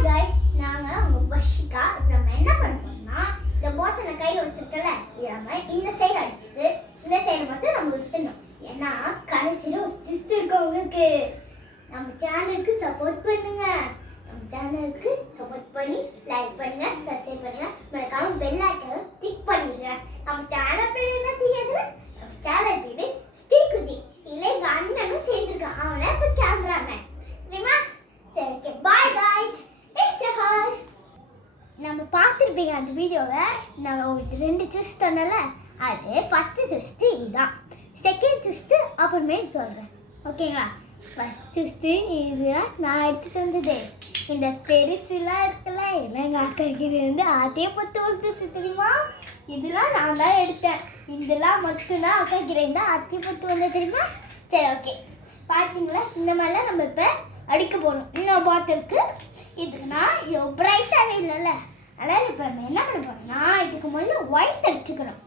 Hi guys, நாங்கள் உங்கள் வஷிகா. இப்போ நம்ம என்ன பண்ண போறோம்னா, இந்த பாட்டிலை கையில் வச்சிருக்கல, இந்த சைடு அடிச்சுட்டு இந்த சைடு மட்டும் நம்ம விட்டுணும். ஏன்னா கடைசியில் ஒரு ட்விஸ்ட் இருக்கு உங்களுக்கு. நம்ம சேனலுக்கு சப்போர்ட் பண்ணுங்க. நம்ம சேனலுக்கு சப்போர்ட் பண்ணி லைக் பண்ணுங்க, சப்ஸ்கிரைப் பண்ணுங்க, மறக்காம பெல் ஐகானை கிளிக் பண்ணிடுங்க. நம்ம சேனல் பேர் என்ன தெரியாது? நம்ம சேனல் பேர் ஸ்ரீகுட்டி. இல்லை எங்கள் அண்ணனும் சேர்ந்துருக்கான், அவனை இப்போ கேமராமேன் தெரியுமா? சரி, ஓகே, பாய் காய்ஸ். நம்ம பார்த்துருப்பீங்க அந்த வீடியோவை. நான் ஒரு 2 சூஸ் சொன்னல, அது ஃபஸ்ட்டு சூஸ்து இதுதான். செகண்ட் சூஸ்து அப்புறமேட்டு சொல்கிறேன், ஓகேங்களா? ஃபஸ்ட் சூஸ்து இதுதான் நான் எடுத்துகிட்டு வந்தது. இந்த பெருசுலாம் இருக்குல்ல, எல்லாம் எங்கள் அக்காக்கு இருந்து அதே பொத்து வந்துச்சு தெரியுமா? இதெல்லாம் நான் தான் எடுத்தேன். இதெல்லாம் மட்டும்தான் அக்காக்கு ரெண்டு அதே பொத்து வந்தது தெரியுமா? சரி, ஓகே, பார்த்தீங்களா? இந்த மாதிரிலாம் நம்ம இப்போ அடிக்க போகணும். இன்னொரு பாட்டிலுக்கு இதுக்குன்னா இவ்வளோ பிரைட்டாகவே இல்லைல்ல, அதனால் இப்போ நம்ம என்ன பண்ண போகிறோம்னா, இதுக்கு முன்னாடி ஒயிட் அடிச்சுக்கணும்.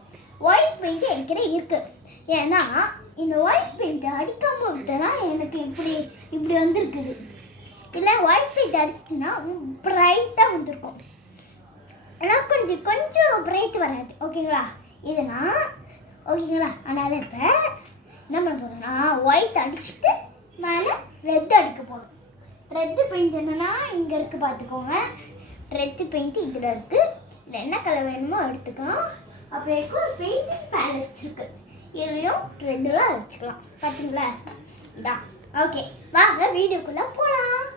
ஒயிட் பெயிண்ட் என்கிட்ட இருக்குது. ஏன்னா இந்த ஒயிட் பெயிண்ட் அடிக்கும்போது தான் எனக்கு இப்படி வந்திருக்குது. இல்லை ஒயிட் பெயிண்ட் அடிச்சிட்டுன்னா பிரைட்டாக வந்திருக்கும். ஆனால் கொஞ்சம் பிரைட் வராது, ஓகேங்களா? இதுனா ஓகேங்களா? அதனால் இப்போ என்ன பண்ண போகிறோம்னா, ஒயிட் அடிச்சுட்டு மேலே ரெட் அடிக்க போகிறோம். ரெட்டு பெயிண்ட் என்னென்னா இங்கே இருக்குது, பார்த்துக்கோங்க. ரெட்டு பெயிண்ட் இதில் இருக்குது. இதில் என்ன கலர் வேணுமோ எடுத்துக்கலாம். அப்புறம் இருக்கும் ஒரு பெயிண்டிங் பேலட்ஸ் இருக்குது, இதுலையும் ரெட்டுலாம் வச்சுக்கலாம். பார்த்தீங்களா? இதான் ஓகே, வாங்க வீடியோக்குள்ளே போகலாம்.